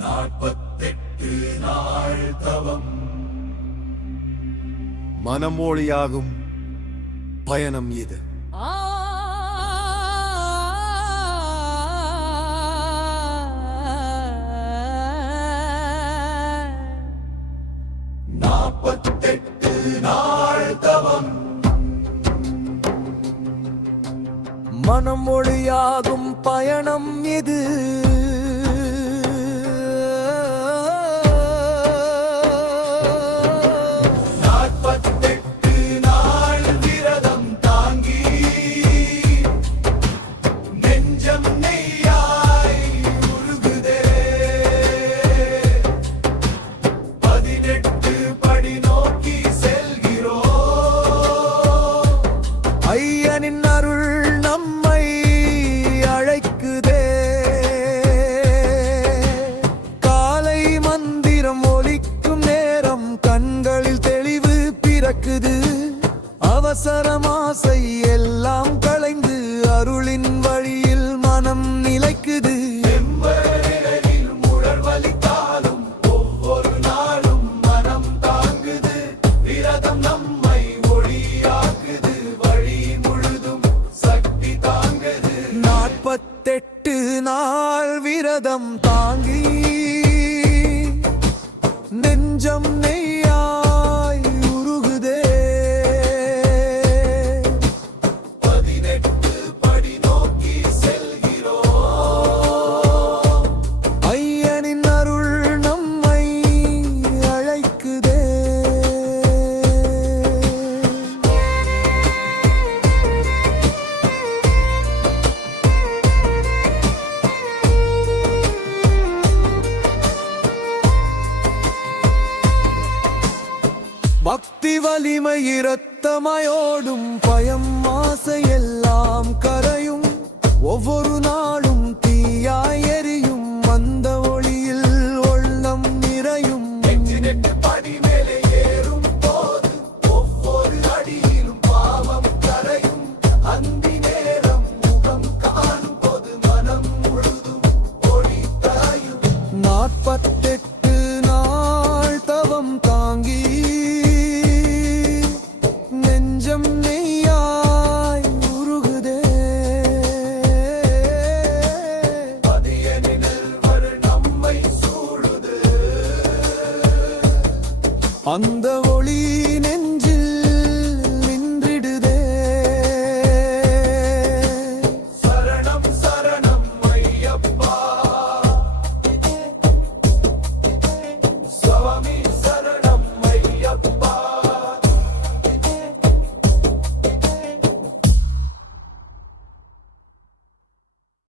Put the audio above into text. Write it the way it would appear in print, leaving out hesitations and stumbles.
48 நாள் தவம் மனமொழியாகும் பயணம் இது. 48 நாள் தவம் மனமொழியாகும் பயணம் இது. 48 நாள் விரதம் தாங்கி நெஞ்சம் நெய்யாய் உருகுதே. 18 படி நோக்கி செல்கிறோம். ஐயனின் அருள் நம்மை அழைக்குதே. காலை மந்திரம் ஒலிக்கும் நேரம் கண்களில் தெளிவு பிறக்குது. அவசரம் ஆசை எல்லாம் களைந்து அருளின் வழியில் மனம் நிலைக்குது. செம்பரில் முழல் வலித்தாலும் ஒவ்வொரு நாளும் மனம் தாங்குது. விரதம் நம்மை ஒளியாக்குது. வழி முழுதும் சக்தி தாங்குது. 48 நாள் விரதம் தாங்கி நெஞ்சம் நெய்யாய் உருகுதே. 18 படி நோக்கி செல்கிறோம். ஐயனின் அருள் நம்மை அழைக்குதே. பக்தி வலிமை இரத்தமயோடும் பயம் ஆசை எல்லாம் கரையும். ஒவ்வொரு நாளும் தீயாய் எரியும் அந்த ஒளியில் உள்ளம் நிறையும். 8 படி மேலே ஏறும் போது ஒவ்வொரு அடியிலும் பாவம் கரையும். அந்தி நேரம் முகம் காணும் போது மனம் முழுதும் ஒளி தரையும். 48 நாள் தவம் தாங்கி நெஞ்சம் நெய்யாய் உருகுதே. அதிய நிழல்கள் நம்மை சூழுது. அந்த